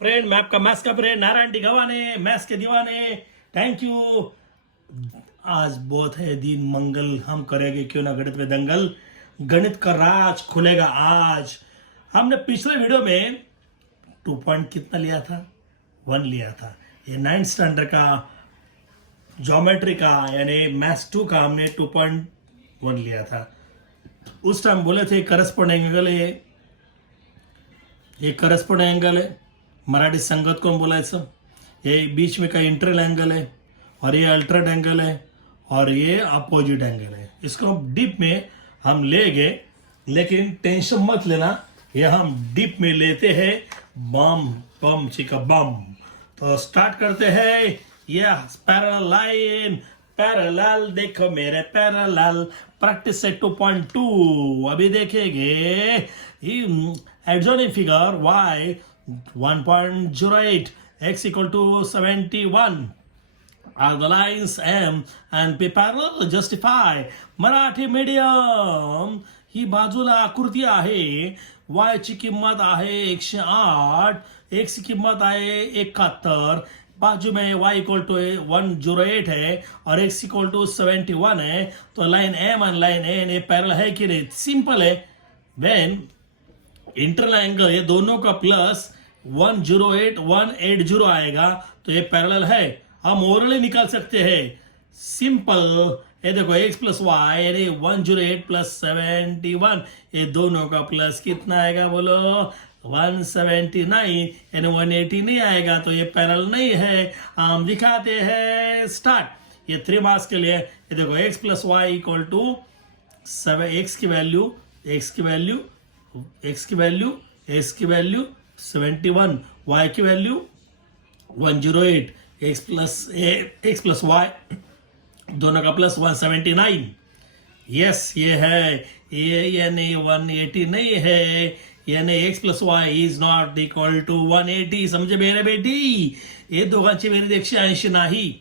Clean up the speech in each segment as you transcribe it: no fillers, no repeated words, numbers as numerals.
Friend मैं आपका maths का फ्रेंड नारायण डी गवाने, मैथ्स के दीवाने। Thank you. आज बहुत है दिन मंगल, हम करेंगे क्यों ना गणित में दंगल। गणित का राज खुलेगा आज। हमने पिछले वीडियो में 2 पॉइंट कितना लिया था, 1 लिया था। ये 9th स्टैंडर्ड का ज्योमेट्री का यानी मैथ्स 2 का हमने 2.1 लिया था। उस टाइम बोले थे करस्पॉन्डिंग एंगल है, ये करस्पॉन्डिंग एंगल है, मराठी संगत कौन बोलायचं। ये बीच में का इंटरल एंगल है और ये अल्टरेट एंगल है और ये अपोजिट एंगल है। इसको डीप में हम लेंगे, लेकिन टेंशन मत लेना, ये हम डीप में लेते हैं। बम बम चिका बम। तो स्टार्ट करते हैं। ये पैरेलल लाइन, पैरेलल देखो मेरे पैरेलल। प्रैक्टिस से 2.2 अभी देखेंगे। Adjoining figure y 1.08, x equal to 71 are the lines M and P parallel justify. Marathi medium ही बाजूला आकृती आहे। y ची किंमत आहे 108, x ची किंमत आहे 71, बाजू में y इक्वल टू 108 है और x इक्वल टू 71 है। तो लाइन M और लाइन N ये पैरेलल है कि नहीं? सिंपल है। व्हेन इंटरल एंगल ये दोनों का प्लस 108 180 आएगा तो ये पैरेलल है। हम ओरली निकाल सकते हैं, सिंपल। ये देखो x प्लस वाई यानी 108 प्लस 71, ये दोनों का प्लस कितना आएगा बोलो? 179 यानी 180 नहीं आएगा, तो ये पैरेलल नहीं है। हम दिखाते हैं। स्टार्ट। ये 3 मार्क्स के लिए। ये देखो x plus y equal to 7, x की वैल्यू x की वैल्यू 71, y की वैल्यू 108, x प्लस y दोनों का प्लस 179। यस ये है, ये यानी 180 नहीं है, यानी x plus y is not equal to 180। समझे मेरे बेटी? ये दोघांची बेरीज 180 नाही,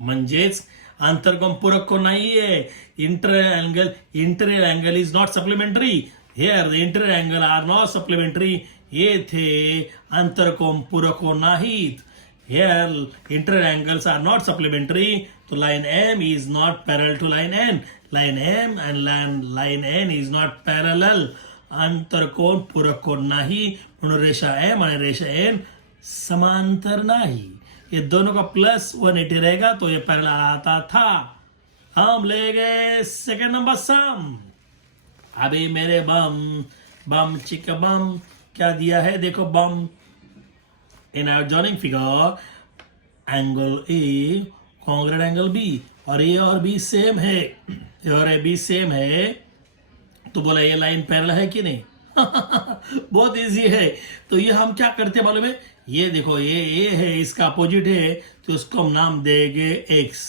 म्हणजेच आंतरकोन पूरक कोण नाहीये। इंटरल angle is not supplementary. Here the interior angle are not supplementary. येथे आंतरकोन पूरक नाहीत। Here interior angles are not supplementary. तो line M is not parallel to line N. Line M and line N is not parallel. आंतरकोन पूरक नाही, म्हणून रेषा M आणि रेषा N समांतर नहीं। ये दोनों का प्लस 180 रहेगा तो ये पैरेलल आता था। हम ले गए सेकेंड नंबर सम। अभी मेरे बम चिका बम क्या दिया है देखो। बम in adjoining figure angle A congruent angle B, और ए और बी सेम है, ए और बी सेम है। तो बोला ये लाइन पैरेलल है कि नहीं? बहुत इजी है। तो ये हम क्या करते हैं मालूम है? ये देखो ये ए है, इसका अपोजिट है, तो उसको हम नाम देंगे एक्स।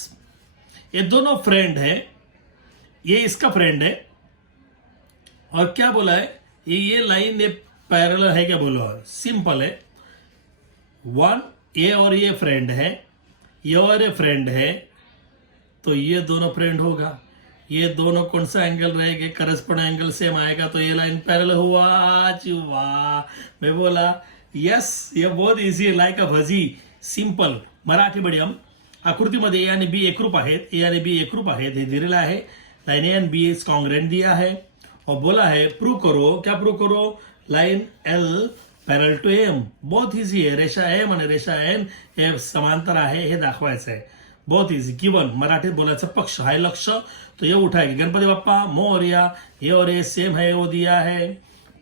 ये दोनों फ्रेंड है, ये इसका फ्रेंड है। और क्या बोला है? ये लाइन ये पैरेलल है क्या बोलो? सिंपल है। 1 ए और ये फ्रेंड है, ये और ये फ्रेंड है, तो ये दोनों फ्रेंड होगा। ये दोनों कौन सा एंगल रहेगा? करस्पॉन्डिंग एंगल सेम आएगा, तो ये लाइन पैरेलल हुआ। वाह, मैं बोला यस। ये बहुत इजी है, लाइक अ भजी, सिंपल। मराठी मीडियम आकृतीमध्ये ए आणि बी एकरूप आहेत, ए आणि बी एकरूप आहेत हे दिलेलं आहे। लाइन ए आणि बी इज कॉन्ग्रेंट दिया है और बोला है प्रूव करो। क्या प्रूव करो? Line L parallel to M. बहुत इजी है। रेषा एम आणि रेषा एन हे समांतर आहे हे दाखवायचं आहे। बहुत इजी। गिवन मराठीत बोलायचं पक्ष हाय लक्ष, तो ये उठाएगी। गणपति बप्पा मोरया। ये और ये सेम है, वो दिया है,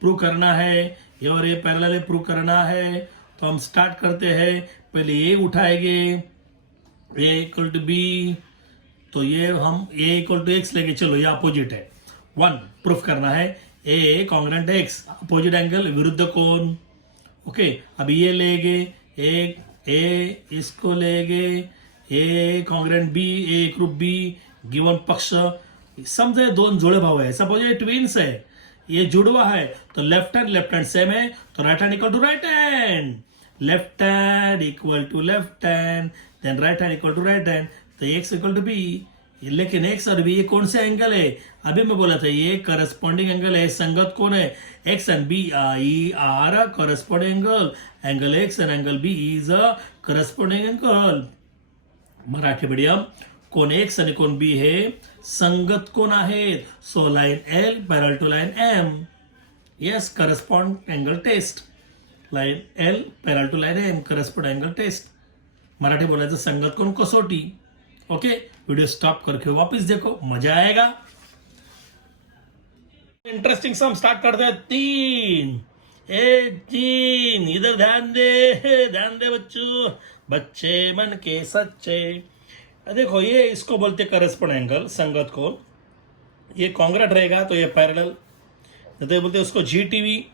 प्रूव करना है। ये और ये पैरेलल है, प्रूव करना है। तो हम स्टार्ट करते हैं। पहले ये उठाएंगे, ए इक्वल टू बी, तो ये हम ए इक्वल टू एक्स लेके चलो, ये अपोजिट है। 1 प्रूफ करना है। ए कॉन्ग्रेंट एक्स, अपोजिट एंगल विरुद्ध कोण। ओके, अब ये लेंगे, ए इसको लेंगे, ए कॉन्ग्रेंट बी, ए एकरूप बी, गिवन पक्ष। समझे 2 जुड़े भाव है, सपोज ये ट्विन्स है, ये जुड़वा है, तो लेफ्ट हैंड सेम है, तो right hand equal to right hand, left hand equal to left hand, then right hand equal to right hand. तो एक्स इक्वल टू बी, लेकिन एक्स और बी ये कौन से एंगल है? अभी मैं बोला था ये करस्पॉन्डिंग एंगल है, संगत कोण है X and B are a corresponding angle, angle X and angle B is a corresponding angle. Marathi medium कोण एक्स आणि कोण बी हे संगत कोण आहेत. So line L parallel to line M. Yes, correspond angle test. Line L parallel to line M correspond angle test. Marathi बोलायचं संगत कोण कसोटी. ओके, वीडियो स्टॉप करके वापस देखो, मजा आएगा. इंटरेस्टिंग सम स्टार्ट करते हैं. 3 इधर ध्यान दे बच्चों, बच्चे मन के सच्चे. देखो ये इसको बोलते करस्पॉन्ड एंगल, संगत कोण. ये कॉन्ग्रेट रहेगा तो ये पैरेलल, तो बोलते उसको जीटीवी,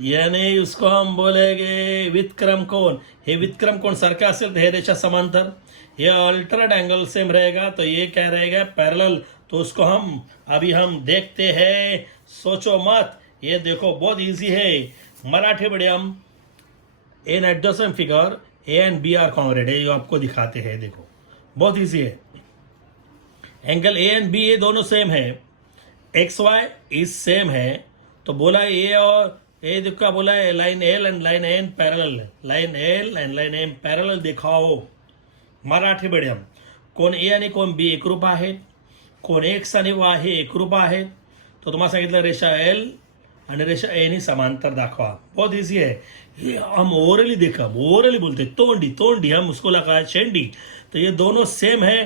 यानी उसको हम बोलेंगे वितक्रम कोण. हे वितक्रम कोण सारखा असेल तर हे रेषा समांतर. ये अल्टरनेट एंगल सेम रहेगा तो ये क्या रहेगा? पैरेलल. तो उसको हम देखते हैं, सोचो मत. ये देखो बहुत इजी है. Marathi medium in adjustment figure A and B are congruent है, ये आपको दिखाते हैं. देखो बहुत इजी है. एंगल ए एंड बी ये दोनों सेम है, एक्स वाई इज सेम है. तो बोला ए और ए देखो बोला है line L and line N parallel. Line L and line N parallel दिखाओ. मराठी मीडियम कोण ए आणि कोण बी एकरूप आहेत, कोण एक्स आणि वाय हे एकरूप आहेत. तो तुम्हाला सांगितलं रेषा एल आणि रेषा एन ही समांतर दाखवा. बहुत इजी है. ये हम ओरली देखा, ओरली बोलते तोंडी हम उसको लगा शेंडी. तो ये दोनों सेम है,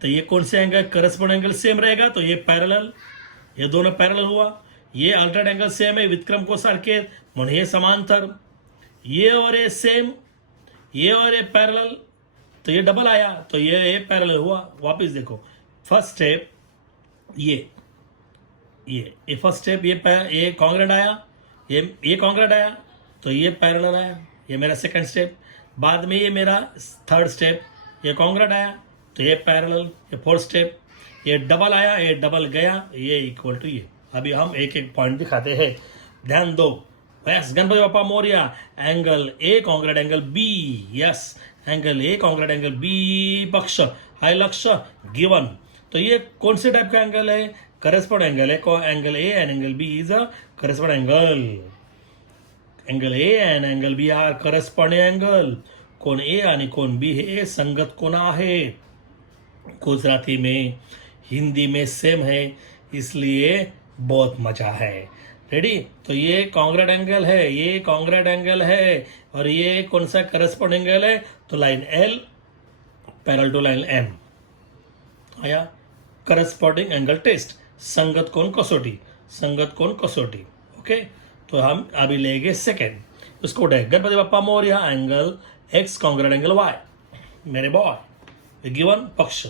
तो ये कौन से एंगल? करस्पॉन्ड एंगल सेम रहेगा तो ये पैरेलल. ये दोनों पैरेलल हुआ. ये अल्टरनेट एंगल सेम है, वितक्रम को सारखे म्हणून हे समांतर. ये और ये सेम, ये और ये पैरेलल, तो ये डबल आया तो ये पैरेलल हुआ. वापस देखो फर्स्ट स्टेप ये फर्स्ट स्टेप ये कॉन्ग्रेट आया, ये कॉन्ग्रेट आया तो ये पैरेलल आया. ये मेरा सेकंड स्टेप. बाद में ये मेरा थर्ड स्टेप, ये कॉन्ग्रेट आया तो ये पैरेलल. ये फोर्थ स्टेप, ये डबल आया, ये डबल गया, ये इक्वल टू ये. अभी हम एक एक पॉइंट दिखाते हैं, ध्यान दो. Yes, Ganpati Bappa Morya. Angle A congruent angle B. Yes, angle A congruent angle B पक्ष हाई लक्ष्य गिवन. तो ये कौन से टाइप का एंगल है? करस्पॉन्ड एंगल है. Angle A and angle B is a correspond angle. Angle A and angle B are corresponding angle. कोण ए आणि कोण बी हे संगत कोण आहे. गुजराती में हिंदी में सेम है, इसलिए बहुत मजा है. रेडी? तो ये कॉन्ग्रेट एंगल है, ये कॉन्ग्रेट एंगल है, और ये कौन सा करस्पॉन्डिंग एंगल है? तो line L parallel to line M आया. करस्पॉन्डिंग एंगल टेस्ट, संगत कोण कसोटी, संगत कोण कसोटी. ओके, तो हम अभी लेंगे सेकेंड. उसको Ganpati Bappa Morya. Angle X congruent angle Y. मेरे बॉय गिवन पक्ष.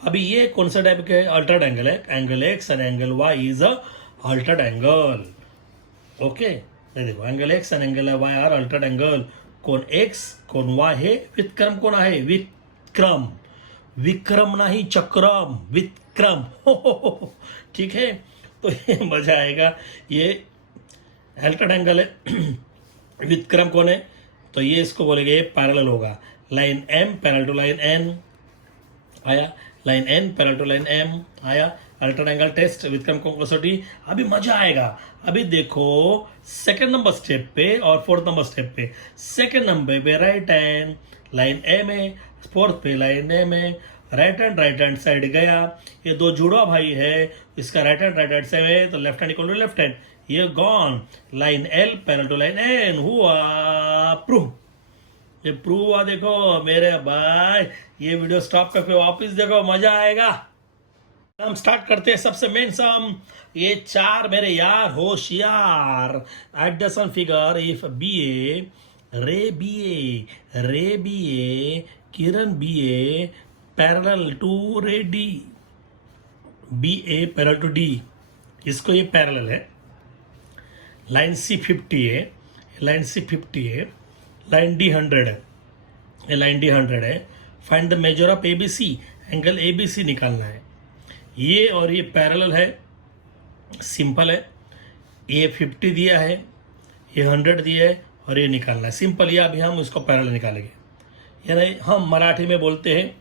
अभी ये कौन सा टाइप के अल्टर्ड एंगल है? Angle X and angle Y is a altered angle. Okay, देखो angle X and angle Y are altered angle. कोण एक्स कोण वाय हे वितक्रम कोण आहे. विक्रम, विक्रम नहीं चक्रम, विक्रम. हो. ठीक है, तो ये मजा आएगा. ये अल्टर्ड एंगल है, वितक्रम कौन है? तो ये इसको बोलेंगे पैरेलल होगा. Line M parallel to line N आया. Line N parallel to line M आया. अल्टर्नेट एंगल टेस्ट, वितक्रम कोण कसोटी. अभी मजा आएगा. अभी देखो सेकंड नंबर स्टेप पे और फोर्थ नंबर स्टेप पे. सेकंड नंबर पे राइट हैंड लाइन एम है, फोर्थ पे लाइन एम है. राइट हैंड साइड गया. ये दो जुड़वा भाई है, इसका राइट हैंड सेम है तो left hand equal to left hand. ये gone. Line L parallel to line N हुआ प्रूव. ये प्रूव हुआ. देखो मेरे भाई, ये वीडियो स्टॉप करके वापस देखो, मजा आएगा. हम स्टार्ट करते हैं सबसे मेन सम. ये 4 मेरे यार होशियार. At the some figure if B A ray B A किरण B A parallel to ray D. B A parallel to D, इसको ये पैरेलल है. लाइन सी 50 है, लाइन सी 50 है. लाइन डी 100 है, ये लाइन डी 100 है. Find the measure of A B C. Angle A B C निकालना है. ये और ये पैरेलल है, सिंपल है. ये 50 दिया है, ये 100 दिया है और ये निकालना है. सिंपल. ये अभी हम इसको पैरेलल निकालेंगे. यानी हम मराठी में बोलते हैं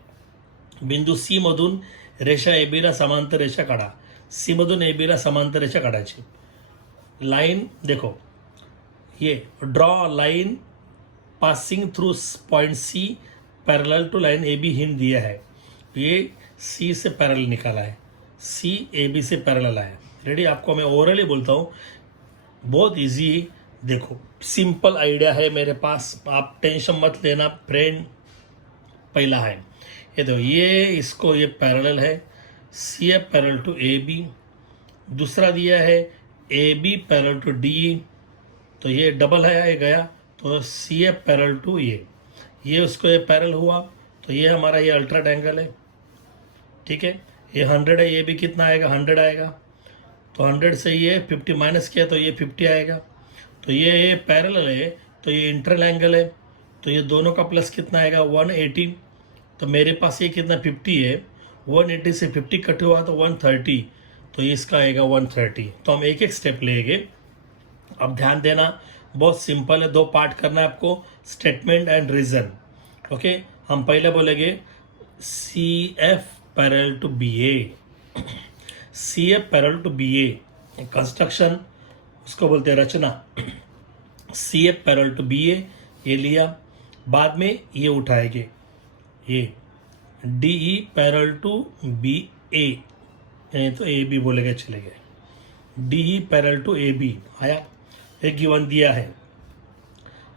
बिंदू सी मधून रेषा ए बीला समांतर रेषा काढा. सी मधून ए बीला समांतर रेषा काढायची. लाईन देखो, ये draw line passing through point C parallel to line A B हिम दिया है. ये सी से पैरेलल निकाला है, सी ए बी से पैरेलल है. रेडी, आपको मैं ओरली बोलता हूँ, बहुत इजी. देखो सिंपल आइडिया है मेरे पास, आप टेंशन मत लेना फ्रेंड. पहला है ये देखो, ये इसको ये पैरेलल है, C F parallel to A B. दूसरा दिया है A B parallel to D, तो ये डबल है, ये गया तो सी एफ पैरेलल टू ये उसको ये पैरेलल हुआ, तो ये हमारा ये अल्ट्रा ट्रायंगल है. ठीक है, ये 100 है, ये भी कितना आएगा 100 आएगा. तो 100 से ये 50 माइनस किया तो ये 50 आएगा. तो ये पैरेलल है, तो ये इंटरल एंगल है, तो ये दोनों का प्लस कितना आएगा 180. तो मेरे पास ये कितना 50 है, 180 से 50 कट हुआ तो 130, तो इसका आएगा 130. तो हम एक एक स्टेप लेंगे. अब ध्यान देना, बहुत सिंपल है, 2 पार्ट करना है आपको, स्टेटमेंट एंड रीजन. ओके, हम पहले बोलेंगे C F parallel to B A. C F parallel to B A construction, उसको बोलते हैं रचना. C F parallel to B A ये लिया, बाद में ये उठाएंगे, ये D E parallel to B A, तो ए बी बोलेंगे, चलेंगे. D E parallel to A B आया, एक गिवन दिया है.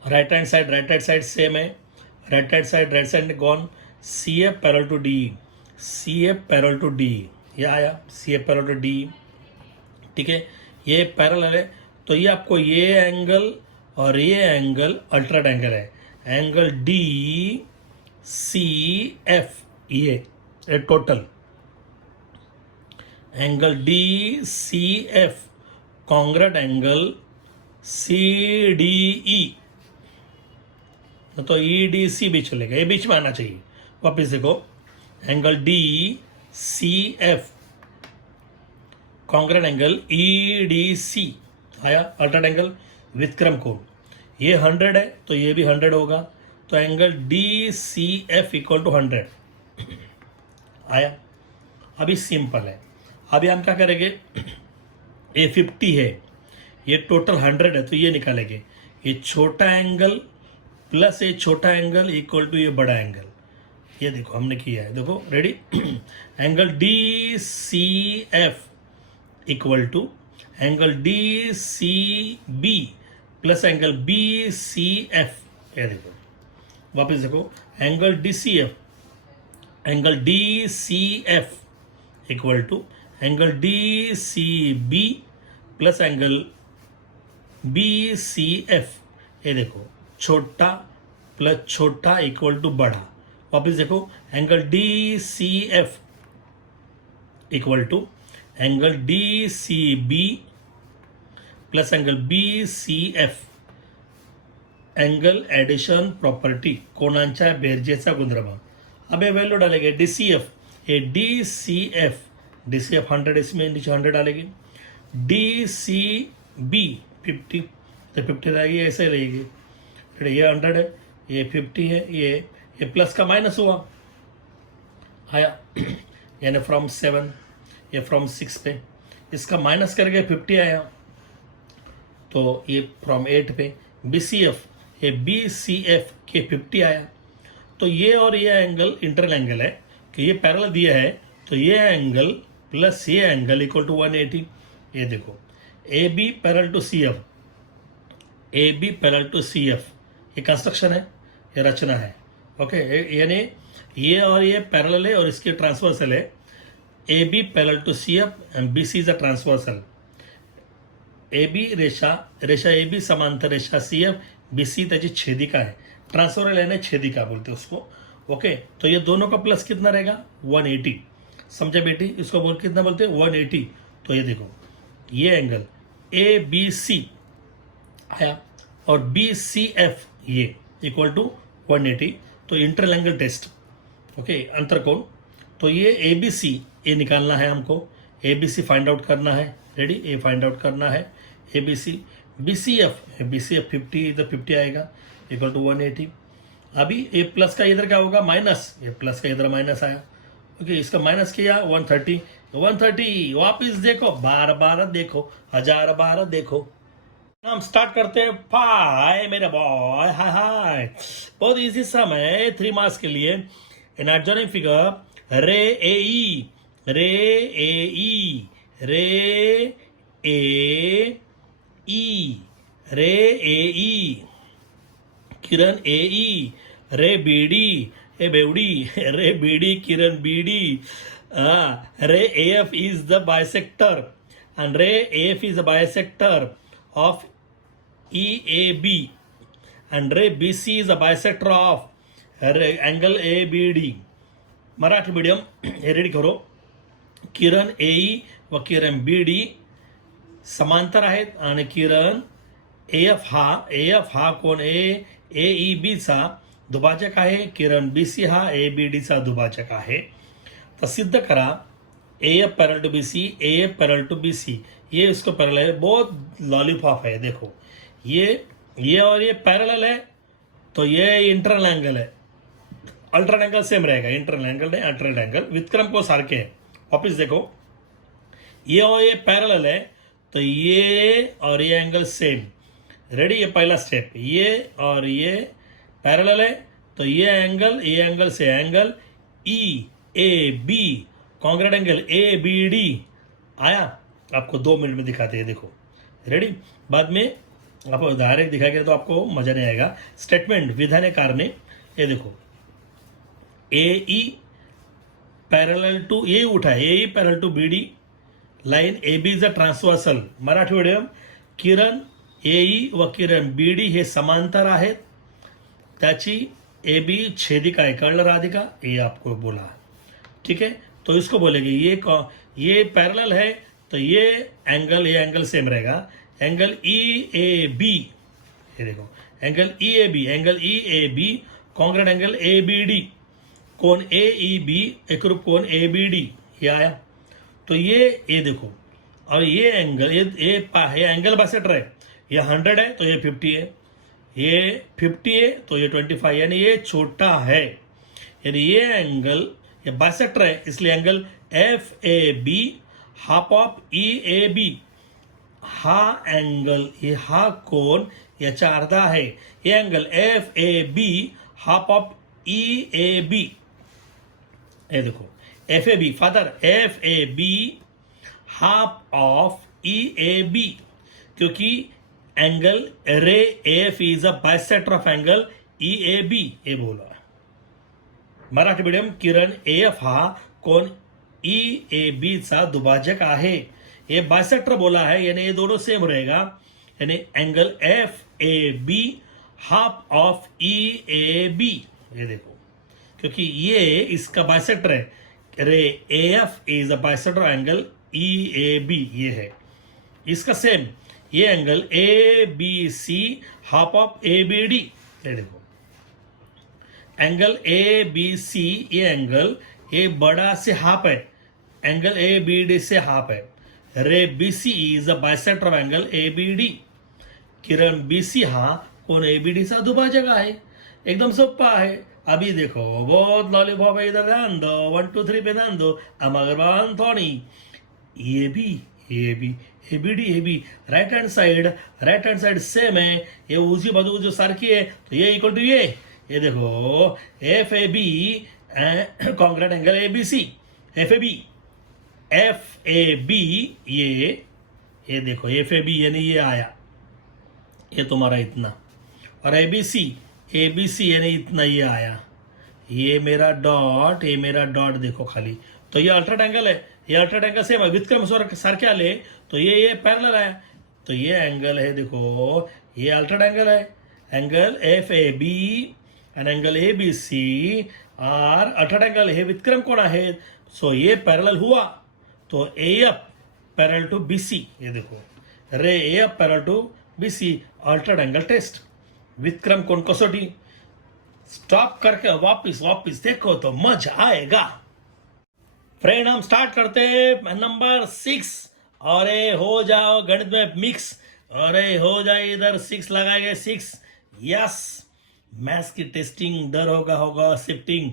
राइट हैंड साइड सेम है, right side gone. C F parallel to D, C F parallel to D, ये आया C F parallel to D. ठीक है, ये पैरेलल है, तो ये आपको ये एंगल और ये एंगल अल्ट्रा ट्रायंगल है. एंगल डी सी एफ, ये total angle D C F congruent angle C D E, तो ई डी सी भी चलेगा, ये बीच में आना चाहिए. वापिस देखो, angle D C F congruent angle E D C आया, अल्ट्रा ट्रायंगल विथ क्रम कोण. ये 100 है, तो ये भी 100 होगा, तो angle D C F equal to 100 आया. अभी सिंपल है, अभी हम क्या करेंगे, ये 50 है, ये टोटल 100 है, तो ये निकालेंगे. ये छोटा एंगल प्लस ये छोटा एंगल इक्वल टू ये बड़ा एंगल. ये देखो हमने किया है, देखो ready. Angle D C F equal to angle D C B plus angle B C F. ये देखो, वापस देखो, angle D C F, angle D C F equal to angle D C B plus angle B C F. ये देखो, छोटा plus छोटा equal to बड़ा. वापस देखो, angle D C F equal to angle D C B plus angle B C F. Angle addition property, कोणांच्या बेरजेचा गुणधर्म. अब ये वैल्यू डालेंगे डी सी एफ, ये डी सी एफ 100, इसमें नीचे 100 डालेंगे. डी सी बी 50, तो 50 रहेगी, ऐसे रहेगी. ये 100 है, ये 50 है, ये प्लस का माइनस हुआ आया, यानी फ्रॉम 7, ये फ्रॉम 6 पे, इसका माइनस करके 50 आया, तो ये फ्रॉम 8 पे. बी सी एफ, ये बी सी एफ के 50 आया. तो ये और ये एंगल इंटरल एंगल है, कि ये पैरेलल दिया है, तो ये एंगल प्लस ये एंगल इक्वल टू 180. ये देखो, A B parallel to C F, A B parallel to C F, ये कंस्ट्रक्शन है, ये रचना है. ओके, यानी ये और ये पैरेलल है और इसके ट्रांसवर्सल है. A B parallel to C F and B C is a transversal. A B रेषा ए बी समांतर रेषा सी एफ, बी सी त्याची छेदिका है. ट्रांसवर्सल है ना, छेदिका बोलते हैं उसको. ओके, तो ये दोनों का प्लस कितना रहेगा 180. समझे बेटी, इसको बोल कितना बोलते हैं 180. तो ये देखो, ये एंगल ए बी सी आया और बी सी एफ ये इक्वल टू 180. तो इंटरल एंगल टेस्ट, ओके, अंतर कोण. तो ये ए बी सी ये निकालना है हमको, A B C find out करना है. रेडी, ए फाइंड आउट करना है, A B C. B C F 50, इधर 50 आएगा इक्वल टू 180. अभी ये प्लस का इधर क्या होगा माइनस, ये प्लस का इधर माइनस आया, ओके, इसका माइनस किया 130, 130 वापिस देखो, बार बार देखो, 1000 बार देखो। हम स्टार्ट करते हैं। हाय मेरे बॉय, हाय हाय। बहुत इजी सम है 3 मार्क्स के लिए। इन एडजॉइनिंग फिगर रे ए ई, रे ए ई, रे ए ई, रे ए ई, किरण ए ई, रे बीडी, ए बेवड़ी, रे बीडी, किरण बीडी। रे AF is the bisector and ray AF is the bisector of EAB and ray BC is the bisector of angle ABD. Marathi medium हे रेडी करो. किरण AE व किरण BD समांतर आहेत आणि किरण AF हा कोण AEB चा दुभाजक आहे. किरण BC हा ABD चा दुभाजक आहे. तो सिद्ध करा AF parallel to BC, AF parallel to BC, ये इसको पैरेलल है. बहुत लॉलीपॉप है. देखो ये और ये पैरेलल है तो ये इंटरनल एंगल है. अल्टरनेट एंगल सेम रहेगा. इंटरनल एंगल नहीं, अल्टरनेट एंगल विक्रम को सारखे है. वापिस देखो, ये और ये पैरेलल है तो ये और ये एंगल सेम. रेडी, ये पहला स्टेप. ये और ये पैरेलल है तो ये एंगल से angle EAB congruent angle ABD आया. आपको 2 मिनट में दिखाते हैं. देखो रेडी. बाद में आपको डायरेक्ट दिखाएंगे तो आपको मजा नहीं आएगा. स्टेटमेंट विधाने कारणे. ये देखो AE पैरेलल टू ए उठा है. AE parallel to BD line AB is a transversal. Marathi medium. किरण AE व किरण BD हे समांतर आहेत. त्याची AB छेदिका आहे. कळलं राधिका? ये आपको बोला. ठीक है, तो इसको बोलेंगे ये पैरेलल है तो ये एंगल सेम रहेगा. एंगल EAB, ये देखो angle EAB congruent angle ABD, कोण AEB एकरूप कोण ABD. ये आया तो ये देखो. और ये एंगल ये एंगल बाइसेक्टर है. ये 100 है तो ये 50 है. ये 50 है तो ये 25, यानी ये छोटा है. यानी ये एंगल ये बाइसेक्टर है इसलिए angle FAB half of EAB. हा एंगल हा कोण याचा अर्धा आहे. ये angle FAB half of EAB. ये देखो FAB father FAB half of EAB, क्योंकि एंगल रे AF is a bisector of angle EAB. हे बोला. मराठी मीडियम. किरण AF हा कोण EAB चा दुभाजक आहे. ये बाइसेक्टर बोला है यानी ये दोनों सेम रहेगा. यानी angle FAB half of EAB. ये देखो क्योंकि ये इसका बाइसेक्टर है. रे AF is a bisector of angle EAB. ये है इसका सेम. ये angle ABC half of ABD. ये देखो एंगल ABC, ये एंगल ये बड़ा से हाफ है. एंगल ABD से हाफ है. रे BC is a bisector of angle ABD. Kiran BC हा कोण ABD चा दुभाजक आहे. एकदम सोपा है. अभी देखो बहुत लॉलीपॉप है. इधर ध्यान दो. 1 2 3 पे ध्यान दो. अमगरबान थोड़ी AB AB right hand side same है. ये उसी बाजू जो सारखी है तो ये इक्वल टू ये देखो FAB congruent angle ABC. FAB ये देखो FAB यानी ये आया. ये तुम्हारा इतना. और ABC यानी इतना ये आया. ये मेरा डॉट देखो खाली. तो ये अल्टरनेट एंगल है. ये अल्टरनेट एंगल सेम है. विक्रम सारखे आले तो ये पैरेलल है. तो ये एंगल है. देखो ये अल्टरनेट एंगल है. एंगल FAB and angle ABC are alternate angle. हे विक्रम कोण आहे. सो ये पैरेलल हुआ तो AF पैरेलल टू BC. ये देखो ray AF parallel to BC alternate angle test. विक्रम कोण कसोटी. स्टॉप करके वापिस देखो तो मजा आएगा. फ्रेंड हम स्टार्ट करते हैं नंबर 6. अरे हो जाओ गणित में मिक्स. अरे हो जाए इधर 6 लगाएंगे. 6 यस मैथ्स की टेस्टिंग डर होगा शिफ्टिंग,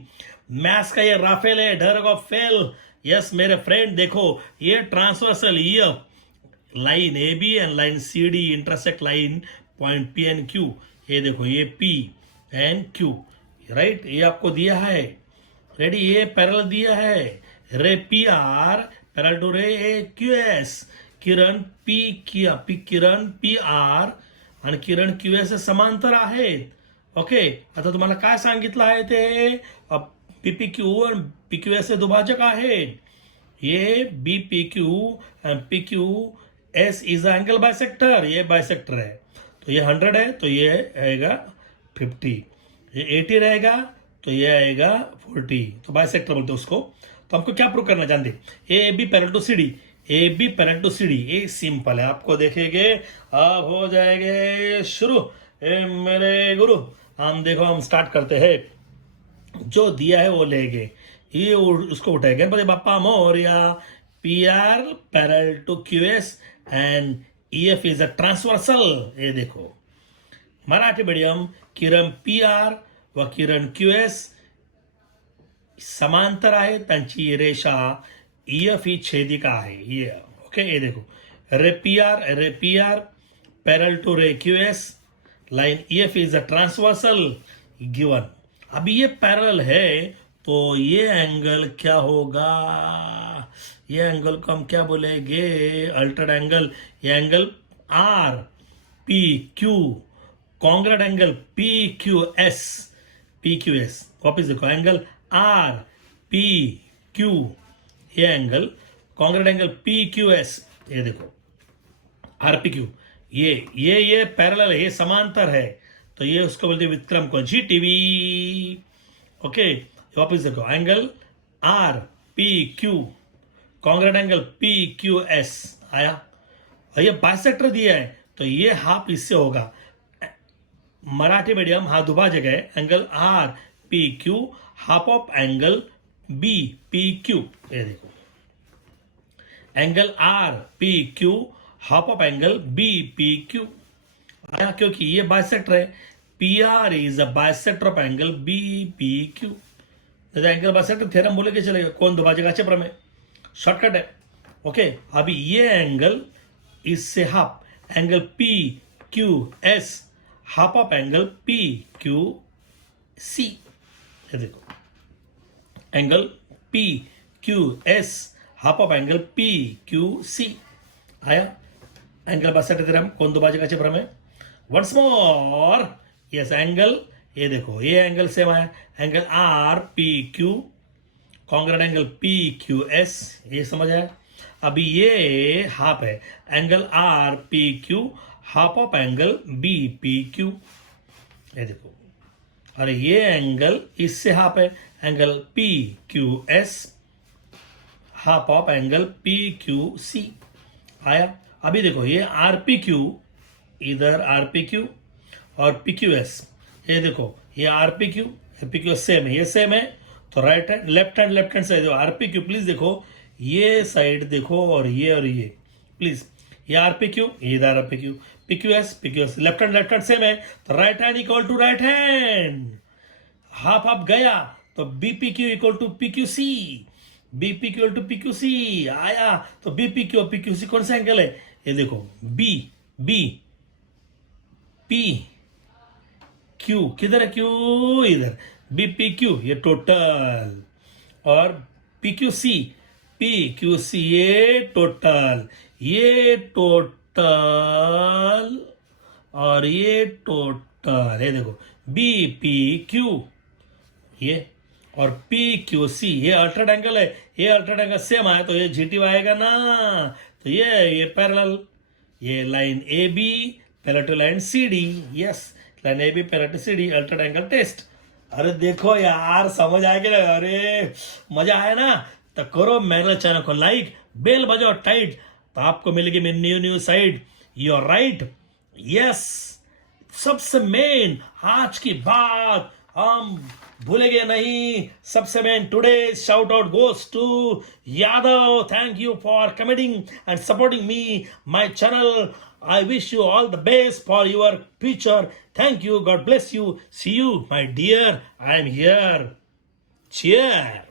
मैथ्स का ये राफेल है, डर होगा फेल। यस मेरे फ्रेंड देखो ये ट्रांसवर्सल ये line A B and line C D intersect line point P and Q, ये देखो ये पी एंड क्यू, राइट, ये आपको दिया है, रेडी, ये पैरेलल दिया है, रे पी आर पैरेलल टू रे ए Q S, Kiran P Kiran P are आणि किरण क्यू एस समांतर आहेत. ओके, आता तुम्हाला काय सांगितलं आहे ते पी क्यू आणि पी क्यू एस दुभाजक आहेत. ये B P Q and P Q S is angle bisector, ये बाइसेक्टर है, तो ये 100 है तो ये आएगा 50, ये 80 रहेगा तो ये आएगा 40, तो बाइसेक्टर बोलते हैं उसको. तो हमको क्या प्रूव करना जानते, A B parallel to C D, A B parallel to C D, ये सिंपल है, आपको देखेंगे अब हो जाएंगे शुरू. मेरे गुरु हम देखो हम स्टार्ट करते हैं, जो दिया है वो लेंगे, ये उसको उठाएंगे बोले Bappa Morya, P R parallel to Q S and E F is a transversal. ये देखो मराठी मीडियम, किरण पी आर व किरण क्यू एस समांतर आहे, त्यांची रेषा ई एफ ही छेदिका आहे. ये ओके, ये देखो रे पी आर पैरेलल टू रे Q S, line E F is a transversal given. अभी ये पैरेलल है तो ये एंगल क्या होगा, ये एंगल को हम क्या बोलेंगे, अल्टर्ड एंगल. ये angle R P Q, congruent angle P Q S, वापिस देखो एंगल आर पी क्यू, ये angle congruent angle P Q S, ये देखो आर पी क्यू, ये पैरेलल है, ये समांतर है, तो ये उसको बोलते हैं विक्रम को जी टीवी. ओके, वापिस देखो angle R P Q, congruent angle P Q S आया, और ये बाइसेक्टर दिया है तो ये हाफ इससे होगा. मराठी मीडियम हा दुभाजक है, angle R P Q half of angle B P Q. ये देखो angle R P Q half of angle B P Q आया, क्योंकि ये बाइसेक्टर है. P R is a bisector of angle B P Q. Angle bisector theorem बोले के चलेगा, कौन दुभाजकाचे प्रमेय, शॉर्टकट है. ओके, अभी ये एंगल इससे half, angle P Q S half of angle P Q C. ये देखो angle P Q S half of angle P Q C आया. एंगल बाइसेक्टर थ्योरम कौन दुभाजकाचे प्रमेय. वंस मोर, यस एंगल, ये देखो ये एंगल सेम है, angle R P Q congruent angle P Q S, ये समझ आया. अभी ये हाफ है, angle R P Q half of angle B P Q. ये देखो, अरे ये एंगल इससे हाफ है, angle P Q S half of angle P Q C आया. अभी देखो ये आर पी क्यू, इधर आर पी क्यू और पी क्यू एस, ये देखो ये आर पी क्यू सेम है, ये सेम है, तो right hand left hand side R P Q, please देखो ये साइड देखो और ये प्लीज, ये आर पी क्यू, इधर R P Q S left hand same है, तो right hand equal to right hand, half half गया तो B P Q equal to P Q C, B P Q to P Q C आया. तो B P Q और P Q C कौन सा angle है, ये देखो बी पी क्यू, किधर है क्यू, इधर बी पी क्यू ये टोटल, और पी क्यू सी ये टोटल और ये टोटल. ये देखो बी पी क्यू ये और पी क्यू सी, ये अल्टर्ड एंगल है, ये अल्टर्ड एंगल सेम आया तो ये जीटी आएगा ना. तो ये पैरेलल, ये line A B parallel to line C D. Yes, line A B parallel to C D, altered angle test. अरे देखो यार समझ आएगा ना, अरे मजा आया ना. तो करो मेरे चैनल को लाइक, बेल बजाओ टाइट, तो आपको मिलेगी मेरी new side. You are right, yes. सबसे मेन आज की बात हम भूलेंगे नहीं, सबसे main today shout out goes to Yadav. Thank you for commenting and supporting me, my channel. I wish you all the best for your future. Thank you. God bless you. See you, my dear. I am here. Cheer.